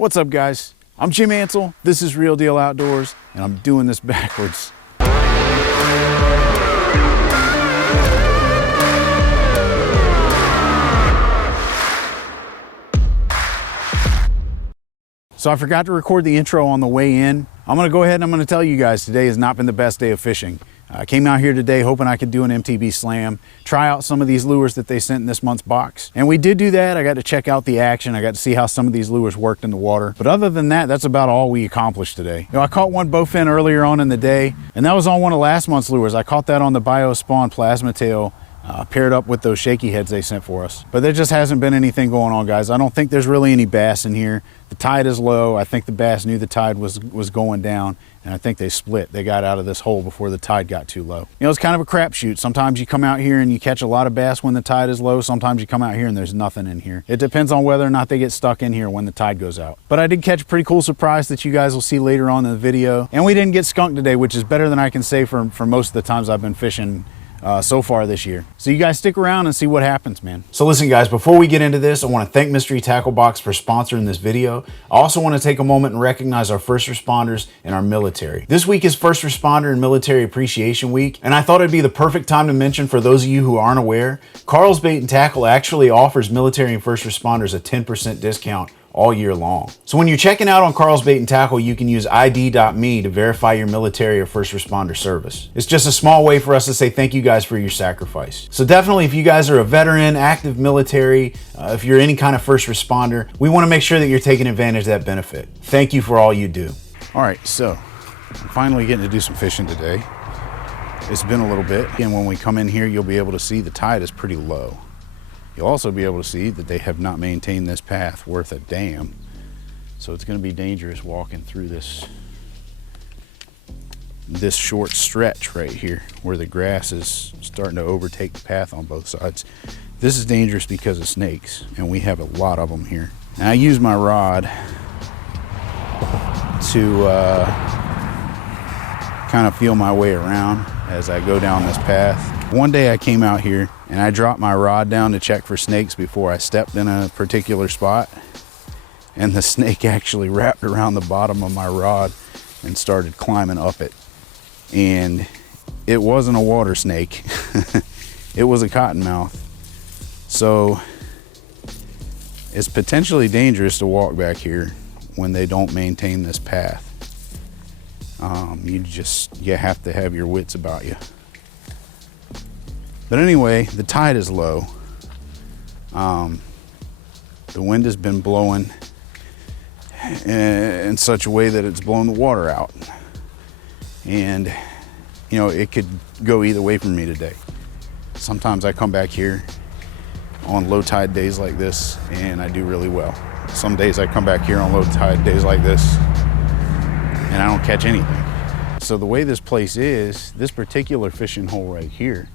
What's up, guys? I'm Jim Ansel, this is Real Deal Outdoors, and I'm doing this backwards. So I forgot to record the intro on the way in. I'm gonna go ahead and I'm gonna tell you guys today has not been the best day of fishing. I came out here today hoping I could do an MTB Slam, try out some of these lures that they sent in this month's box. And we did do that. I got to check out the action. I got to see how some of these lures worked in the water. But other than that, that's about all we accomplished today. You know, I caught one bowfin earlier on in the day, and that was on one of last month's lures. I caught that on the BioSpawn Plasma Tail, paired up with those shaky heads they sent for us. But there just hasn't been anything going on, guys. I don't think there's really any bass in here. The tide is low. I think the bass knew the tide was going down, and I think they split. They got out of this hole before the tide got too low. You know, it's kind of a crapshoot. Sometimes you come out here and you catch a lot of bass when the tide is low. Sometimes you come out here and there's nothing in here. It depends on whether or not they get stuck in here when the tide goes out. But I did catch a pretty cool surprise that you guys will see later on in the video. And we didn't get skunked today, which is better than I can say for most of the times I've been fishing so far this year. So you guys stick around and see what happens, man. So listen, guys, before we get into this, I want to thank Mystery Tackle Box for sponsoring this video. I also want to take a moment and recognize our first responders and our military. This week is First Responder and Military Appreciation Week, and I thought it'd be the perfect time to mention, for those of you who aren't aware, Carl's Bait and Tackle actually offers military and first responders a 10% discount all year long. So when you're checking out on Carl's Bait and Tackle, you can use ID.me to verify your military or first responder service. It's just a small way for us to say thank you guys for your sacrifice. So definitely, if you guys are a veteran, active military, if you're any kind of first responder, we want to make sure that you're taking advantage of that benefit. Thank you for all you do. All right, so I'm finally getting to do some fishing today. It's been a little bit, and when we come in here, you'll be able to see the tide is pretty low. You'll also be able to see that they have not maintained this path worth a damn. So it's going to be dangerous walking through this short stretch right here where the grass is starting to overtake the path on both sides. This is dangerous because of snakes, and we have a lot of them here. Now I use my rod to kind of feel my way around as I go down this path. One day I came out here and I dropped my rod down to check for snakes before I stepped in a particular spot, and the snake actually wrapped around the bottom of my rod and started climbing up it. And it wasn't a water snake. It was a cottonmouth. So it's potentially dangerous to walk back here when they don't maintain this path. You have to have your wits about you. But anyway, the tide is low. The wind has been blowing in such a way that it's blown the water out. And, you know, it could go either way for me today. Sometimes I come back here on low tide days like this and I do really well. Some days I come back here on low tide days like this and I don't catch anything. So the way this place is, this particular fishing hole right here,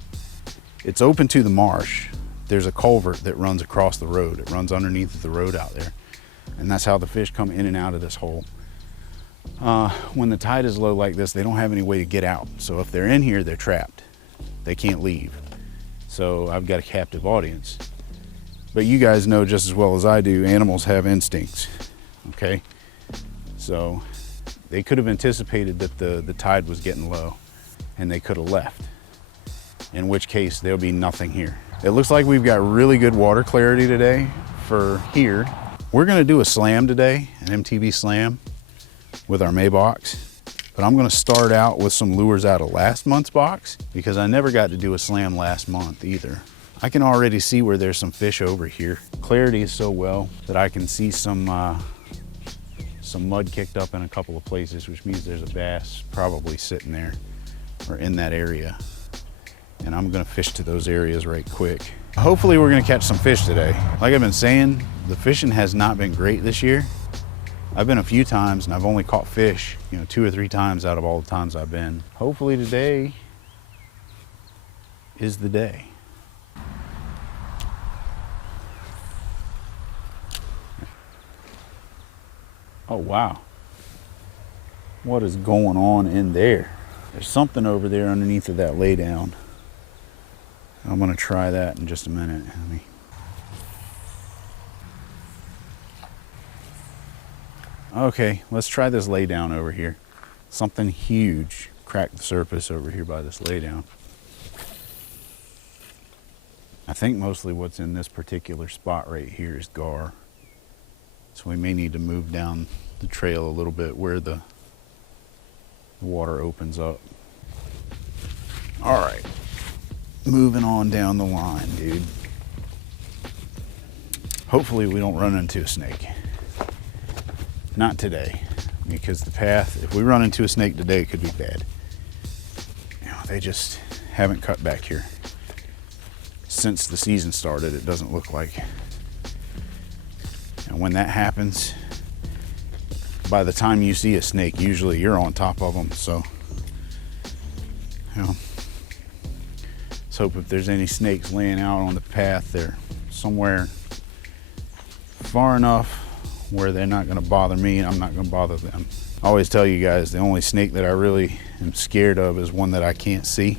it's open to the marsh. There's a culvert that runs across the road. It runs underneath the road out there. And that's how the fish come in and out of this hole. When the tide is low like this, they don't have any way to get out. So if they're in here, they're trapped. They can't leave. So I've got a captive audience. But you guys know just as well as I do, animals have instincts, okay? So they could have anticipated that the tide was getting low and they could have left, in which case there'll be nothing here. It looks like we've got really good water clarity today for here. We're gonna do a slam today, an MTB Slam with our May box, but I'm gonna start out with some lures out of last month's box because I never got to do a slam last month either. I can already see where there's some fish over here. Clarity is so well that I can see some mud kicked up in a couple of places, which means there's a bass probably sitting there or in that area. And I'm gonna fish to those areas right quick. Hopefully we're gonna catch some fish today. Like I've been saying, the fishing has not been great this year. I've been a few times and I've only caught fish, you know, 2 or 3 times out of all the times I've been. Hopefully today is the day. Oh wow, what is going on in there? There's something over there underneath of that laydown. I'm gonna try that in just a minute. Okay, let's try this lay down over here. Something huge cracked the surface over here by this lay down. I think mostly what's in this particular spot right here is gar. So we may need to move down the trail a little bit where the water opens up. All right, moving on down the line, dude. Hopefully we don't run into a snake. Not today, because the path, if we run into a snake today, it could be bad. You know, they just haven't cut back here. Since the season started, it doesn't look like. And when that happens, by the time you see a snake, usually you're on top of them. So, you know, let's hope if there's any snakes laying out on the path, they're somewhere far enough where they're not going to bother me and I'm not going to bother them. I always tell you guys, the only snake that I really am scared of is one that I can't see.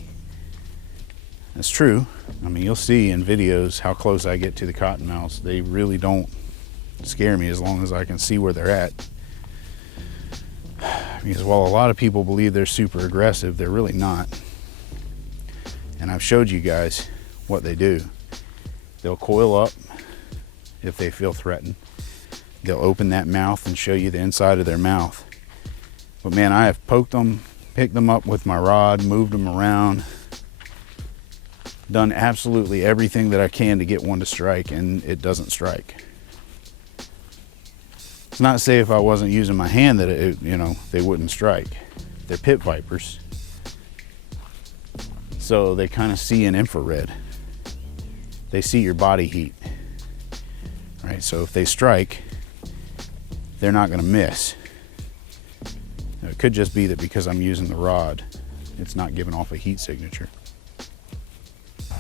It's true. I mean, you'll see in videos how close I get to the cottonmouths. They really don't scare me as long as I can see where they're at. Because while a lot of people believe they're super aggressive, they're really not. And I've showed you guys what they do. They'll coil up if they feel threatened. They'll open that mouth and show you the inside of their mouth. But man, I have poked them, picked them up with my rod, moved them around, done absolutely everything that I can to get one to strike, and it doesn't strike. It's not to say if I wasn't using my hand that it, you know, they wouldn't strike. They're pit vipers, so they kind of see in infrared. They see your body heat, right? So if they strike, they're not going to miss. Now, it could just be that because I'm using the rod, it's not giving off a heat signature.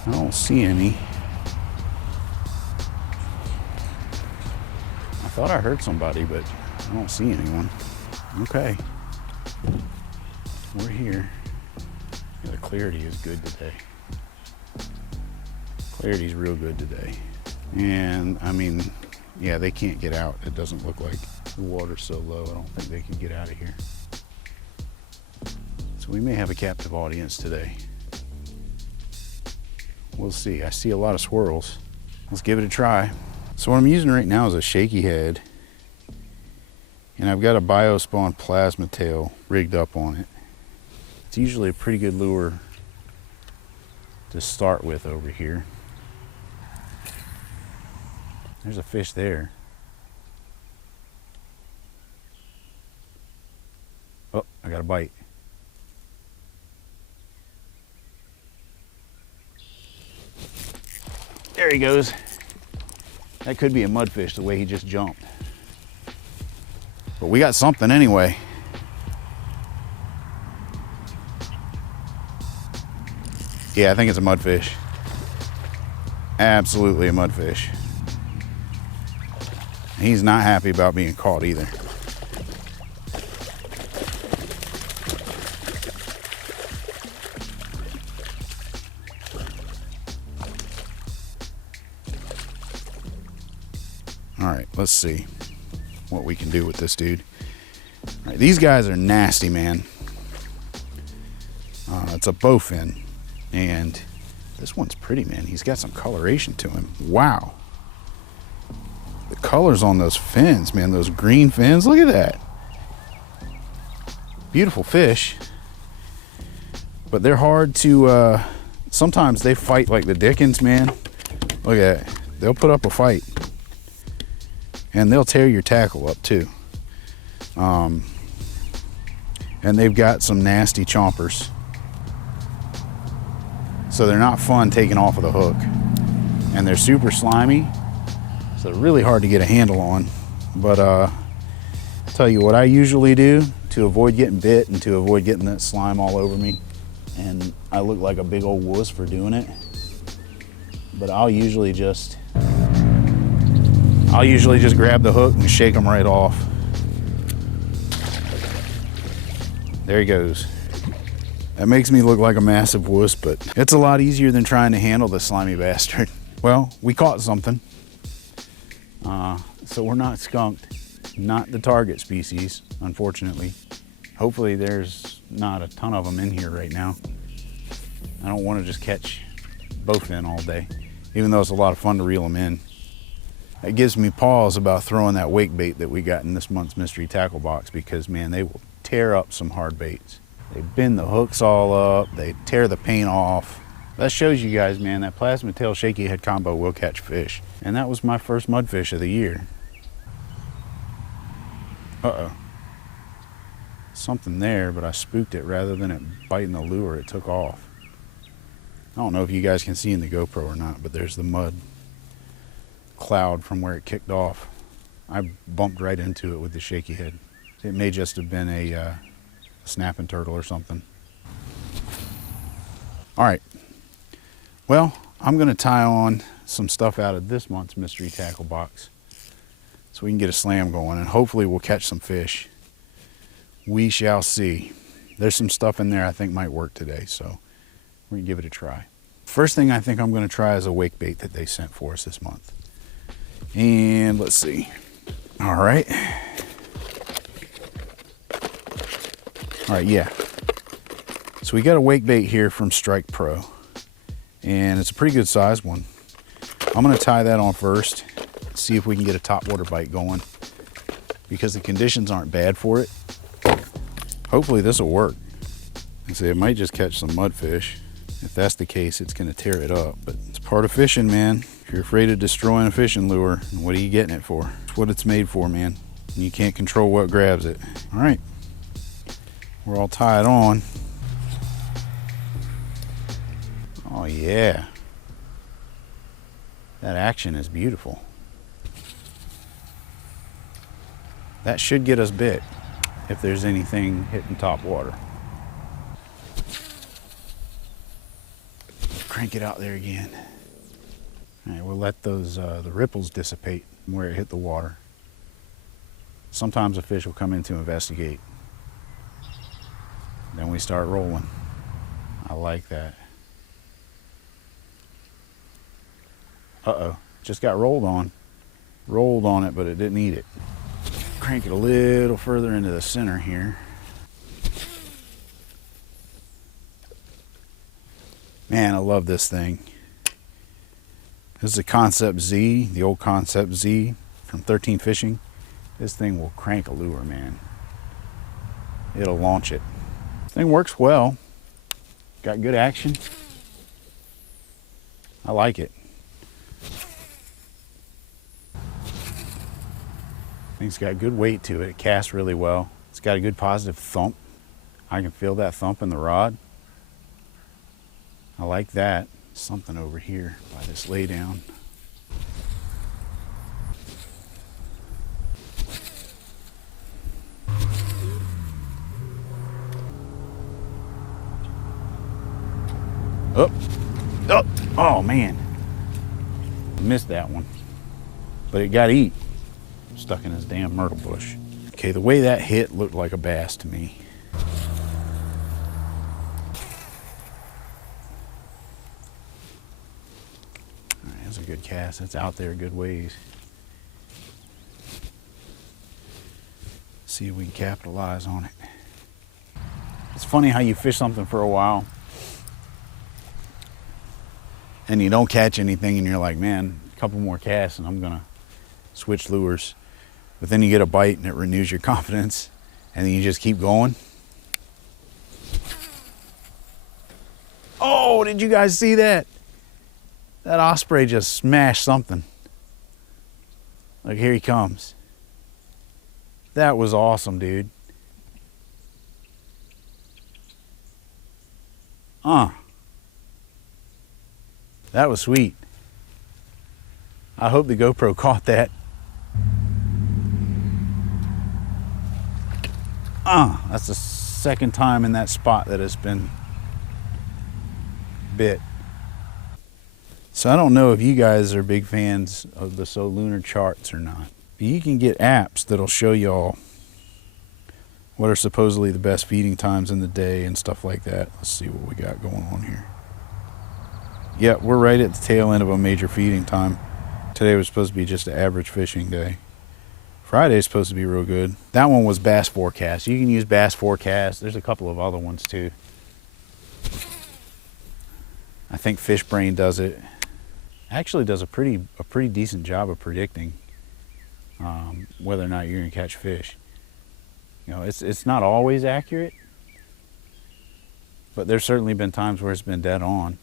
I don't see any. I thought I heard somebody, but I don't see anyone. Okay. We're here. Yeah, the clarity is good today. Clarity's real good today. And I mean, yeah, they can't get out. It doesn't look like the water's so low. I don't think they can get out of here. So we may have a captive audience today. We'll see. I see a lot of swirls. Let's give it a try. So what I'm using right now is a shaky head, and I've got a Biospawn plasma tail rigged up on it. It's usually a pretty good lure to start with over here. There's a fish there. Oh, I got a bite. There he goes. That could be a mudfish the way he just jumped. But we got something anyway. Yeah, I think it's a mudfish. Absolutely a mudfish. He's not happy about being caught either. All right, let's see what we can do with this dude. All right, these guys are nasty, man. It's a bowfin, and this one's pretty, man. He's got some coloration to him. Wow. The colors on those fins, man, those green fins, look at that. Beautiful fish, but they're hard to, sometimes they fight like the Dickens, man. Look at that. They'll put up a fight. And they'll tear your tackle up too. And they've got some nasty chompers. So they're not fun taking off of the hook. And they're super slimy. So they're really hard to get a handle on. But I'll tell you what I usually do to avoid getting bit and to avoid getting that slime all over me. And I look like a big old wuss for doing it. But I'll usually just grab the hook and shake them right off. There he goes. That makes me look like a massive wuss, but it's a lot easier than trying to handle the slimy bastard. Well, we caught something. So we're not skunked. Not the target species, unfortunately. Hopefully there's not a ton of them in here right now. I don't want to just catch bowfin all day, even though it's a lot of fun to reel them in. It gives me pause about throwing that wake bait that we got in this month's mystery tackle box, because man, they will tear up some hard baits. They bend the hooks all up, they tear the paint off. That shows you guys, man, that plasma tail shaky head combo will catch fish. And that was my first mudfish of the year. Uh-oh. Something there, but I spooked it. Rather than it biting the lure, it took off. I don't know if you guys can see in the GoPro or not, but there's the mud cloud from where it kicked off. I bumped right into it with the shaky head. It may just have been a snapping turtle or something. All right. Well, I'm going to tie on some stuff out of this month's mystery tackle box so we can get a slam going, and hopefully we'll catch some fish. We shall see. There's some stuff in there I think might work today, so we're going to give it a try. First thing I think I'm going to try is a wake bait that they sent for us this month. And let's see. All right. All right, yeah. So we got a wake bait here from Strike Pro, and it's a pretty good sized one. I'm going to tie that on first, see if we can get a topwater bite going, because the conditions aren't bad for it. Hopefully this will work. And say it might just catch some mudfish. If that's the case, it's going to tear it up, but it's part of fishing, man. If you're afraid of destroying a fishing lure, what are you getting it for? It's what it's made for, man. And you can't control what grabs it. All right, we're all tied on. Oh yeah, that action is beautiful. That should get us bit if there's anything hitting top water. Crank it out there again. All right, we'll let those the ripples dissipate where it hit the water. Sometimes a fish will come in to investigate. Then we start rolling. I like that. Uh-oh, just got rolled on. Rolled on it, but it didn't eat it. Crank it a little further into the center here. Man, I love this thing. This is a Concept Z, the old Concept Z from 13 Fishing. This thing will crank a lure, man. It'll launch it. This thing works well. Got good action. I like it. Thing's got good weight to it. It casts really well. It's got a good positive thump. I can feel that thump in the rod. I like that. Something over here by this lay down. Oh, oh, oh man. Missed that one. But it got eat. Stuck in this damn myrtle bush. Okay, the way that hit looked like a bass to me. All right, that's a good cast. That's out there a good ways. See if we can capitalize on it. It's funny how you fish something for a while and you don't catch anything and you're like, man, a couple more casts and I'm gonna switch lures. But then you get a bite and it renews your confidence and then you just keep going. Oh, did you guys see that? That osprey just smashed something. Look, here he comes. That was awesome, dude. That was sweet. I hope the GoPro caught that. That's the second time in that spot that it's been bit. So I don't know if you guys are big fans of the lunar charts or not. But you can get apps that'll show y'all what are supposedly the best feeding times in the day and stuff like that. Let's see what we got going on here. Yeah, we're right at the tail end of a major feeding time. Today was supposed to be just an average fishing day Friday's supposed to be real good. That one was Bass Forecast. You can use Bass Forecast. There's a couple of other ones too. I think Fish Brain does it. Actually does a pretty decent job of predicting whether or not you're gonna catch fish. You know, it's not always accurate, but there's certainly been times where it's been dead on.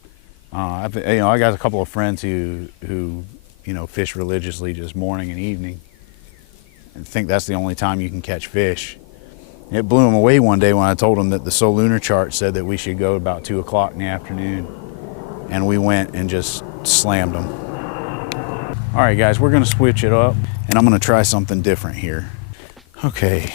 I got a couple of friends who fish religiously just morning and evening, and think that's the only time you can catch fish. It blew them away one day when I told them that the Sol Lunar chart said that we should go about 2 o'clock in the afternoon, and we went and just slammed them. All right, guys, we're gonna switch it up, and I'm gonna try something different here. Okay,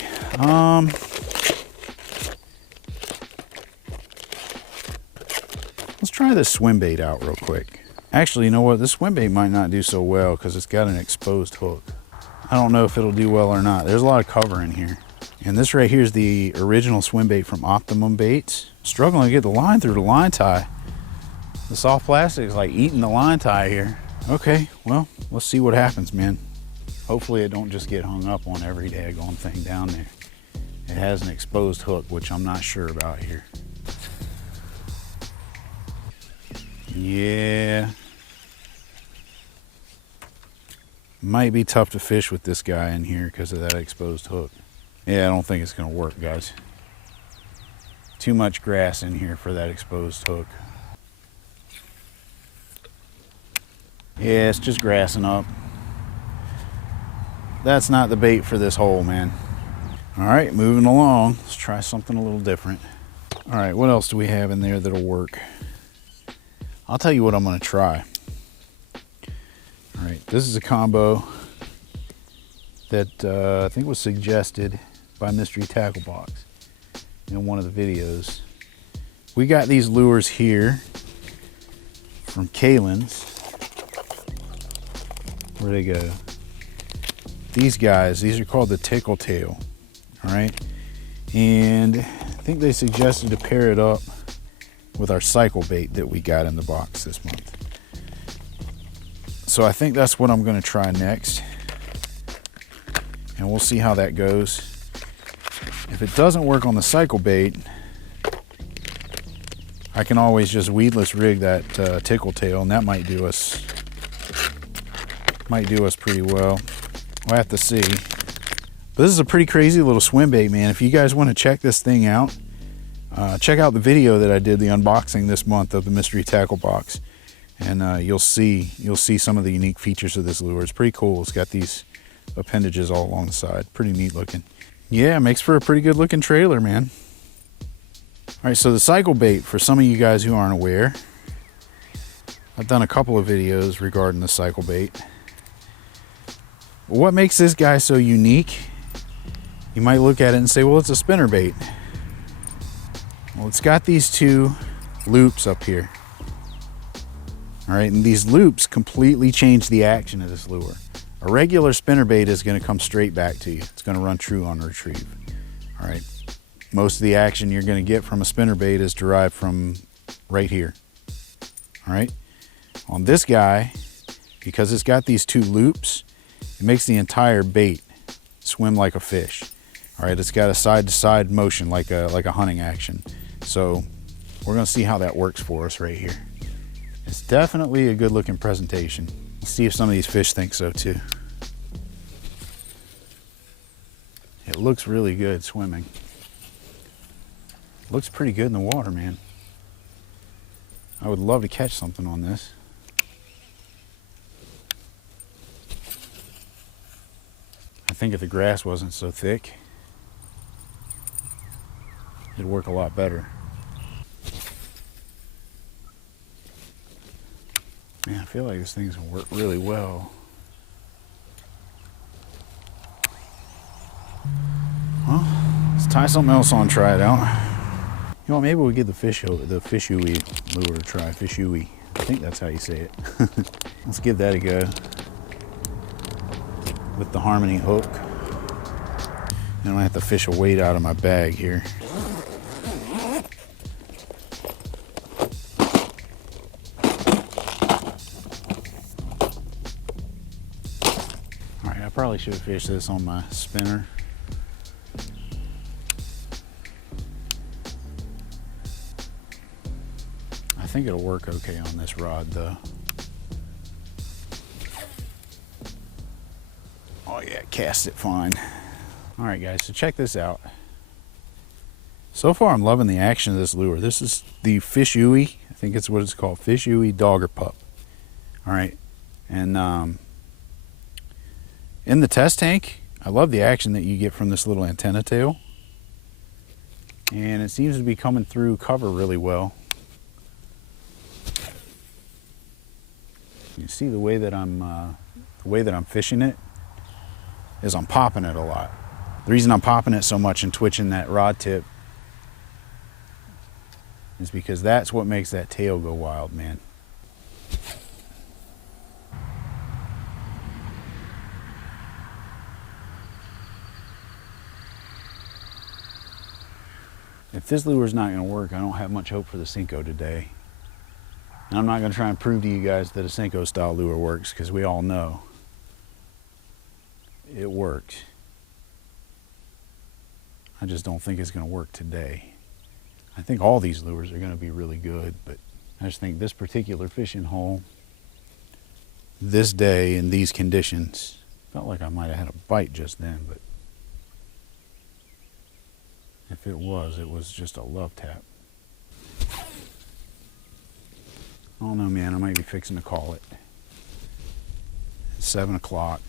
let's try this Swimbait out real quick. Actually, you know what? This Swimbait might not do so well because it's got an exposed hook. I don't know if it'll do well or not. There's a lot of cover in here. And this right here is the original Swimbait from Optimum Baits. Struggling to get the line through the line tie. The soft plastic is like eating the line tie here. Okay, well, let's see what happens, man. Hopefully it don't just get hung up on every daggone thing down there. It has an exposed hook, which I'm not sure about here. Yeah. Might be tough to fish with this guy in here because of that exposed hook. Yeah, I don't think it's gonna work, guys. Too much grass in here for that exposed hook. Yeah, it's just grassing up. That's not the bait for this hole, man. All right, moving along. Let's try something a little different. All right, what else do we have in there that'll work? I'll tell you what I'm gonna try. All right, this is a combo that I think was suggested by Mystery Tackle Box in one of the videos. We got these lures here from Kalen's. Where'd they go? These guys, these are called the Tickle Tail, all right? And I think they suggested to pair it up with our cycle bait that we got in the box this month. So I think that's what I'm gonna try next. And we'll see how that goes. If it doesn't work on the cycle bait, I can always just weedless rig that tickle tail, and that might do us pretty well. We'll have to see. But this is a pretty crazy little swim bait, man. If you guys want to check this thing out, check out the video that I did, the unboxing this month of the Mystery Tackle Box, and you'll see some of the unique features of this lure. It's pretty cool. It's got these appendages all along the side. Pretty neat looking. Yeah, it makes for a pretty good looking trailer, man. All right, so the cycle bait, for some of you guys who aren't aware, I've done a couple of videos regarding the cycle bait. What makes this guy so unique? You might look at it and say, well, it's a spinner bait. Well, it's got these two loops up here. All right, and these loops completely change the action of this lure. A regular spinner bait is going to come straight back to you. It's going to run true on retrieve. All right, most of the action you're going to get from a spinner bait is derived from right here. All right, on this guy, because it's got these two loops, it makes the entire bait swim like a fish. All right, it's got a side-to-side motion like a hunting action. So we're gonna see how that works for us right here. It's definitely a good looking presentation. Let's see if some of these fish think so too. It looks really good swimming. Looks pretty good in the water, man. I would love to catch something on this. I think if the grass wasn't so thick, it'd work a lot better. Man, I feel like this thing's gonna work really well. Well, let's tie something else on, try it out. You know what, maybe we'll give the fish Huey lure a try, fish Huey. I think that's how you say it. Let's give that a go. With the Harmony hook. And I have to fish a weight out of my bag here. All right, I Probably should have fished this on my spinner. I think it'll work okay on this rod though. Oh yeah, cast it fine. All right guys, so check this out. So far I'm loving the action of this lure. This is the Fish Huey. I think it's what it's called, Fish Huey Dogger Pup. All right, and in the test tank, I love the action that you get from this little antenna tail. And it seems to be coming through cover really well. You see the way that I'm fishing it is I'm popping it a lot. The reason I'm popping it so much and twitching that rod tip is because that's what makes that tail go wild, man. If this lure's not going to work, I don't have much hope for the Senko today. And I'm not going to try and prove to you guys that a Senko style lure works, because we all know it works. I just don't think it's going to work today. I think all these lures are going to be really good, but I just think this particular fishing hole, this day in these conditions, felt like I might have had a bite just then, but if it was just a love tap. I don't know, man, I might be fixing to call it. It's 7 o'clock.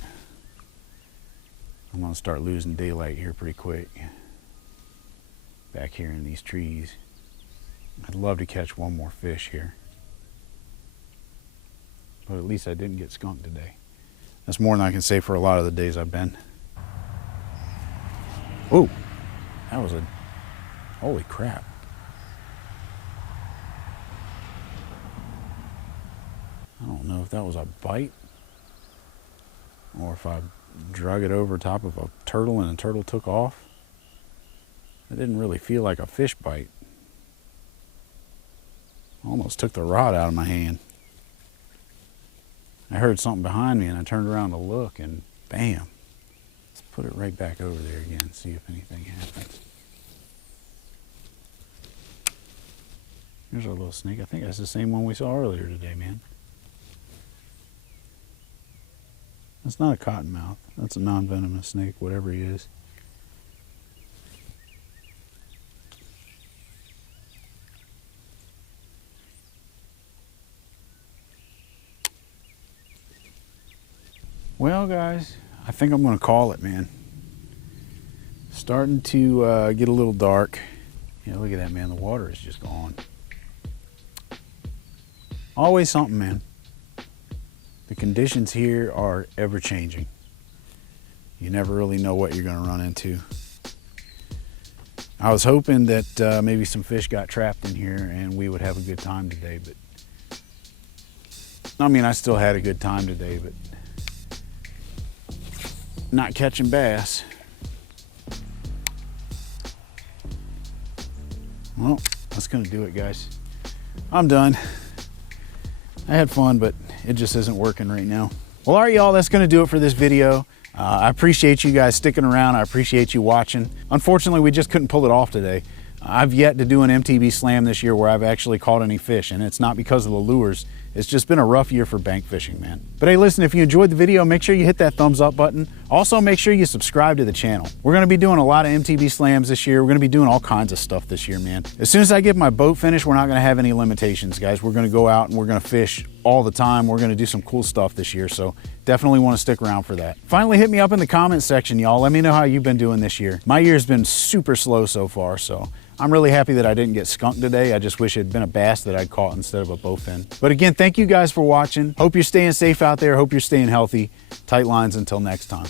I'm gonna start losing daylight here pretty quick. Back here in these trees. I'd love to catch one more fish here. But at least I didn't get skunked today. That's more than I can say for a lot of the days I've been. Oh, that was a, holy crap. I don't know if that was a bite or if I drug it over top of a turtle and the turtle took off. It didn't really feel like a fish bite. Almost took the rod out of my hand. I heard something behind me and I turned around to look and bam. Let's put it right back over there again, see if anything happens. Here's our little snake. I think that's the same one we saw earlier today, man. That's not a cottonmouth. That's a non-venomous snake, whatever he is. Well, guys, I think I'm going to call it, man. Starting to get a little dark. Yeah, look at that, man. The water is just gone. Always something, man. The conditions here are ever changing. You never really know what you're going to run into. I was hoping that maybe some fish got trapped in here and we would have a good time today, but I mean, I still had a good time today, but not catching bass. Well, that's going to do it, guys. I'm done. I had fun, but it just isn't working right now. Well, all right, y'all, that's going to do it for this video. I appreciate you guys sticking around. I appreciate you watching. Unfortunately, we just couldn't pull it off today. I've yet to do an MTB Slam this year where I've actually caught any fish, and it's not because of the lures. It's just been a rough year for bank fishing, man. But hey, listen, if you enjoyed the video, make sure you hit that thumbs up button. Also, make sure you subscribe to the channel. We're gonna be doing a lot of MTB Slams this year. We're gonna be doing all kinds of stuff this year, man. As soon as I get my boat finished, we're not gonna have any limitations, guys. We're gonna go out and we're gonna fish all the time. We're gonna do some cool stuff this year, so definitely wanna stick around for that. Finally, hit me up in the comments section, y'all. Let me know how you've been doing this year. My year's been super slow so far, so I'm really happy that I didn't get skunked today. I just wish it had been a bass that I'd caught instead of a bowfin. But again, thank you guys for watching. Hope you're staying safe out there. Hope you're staying healthy. Tight lines until next time.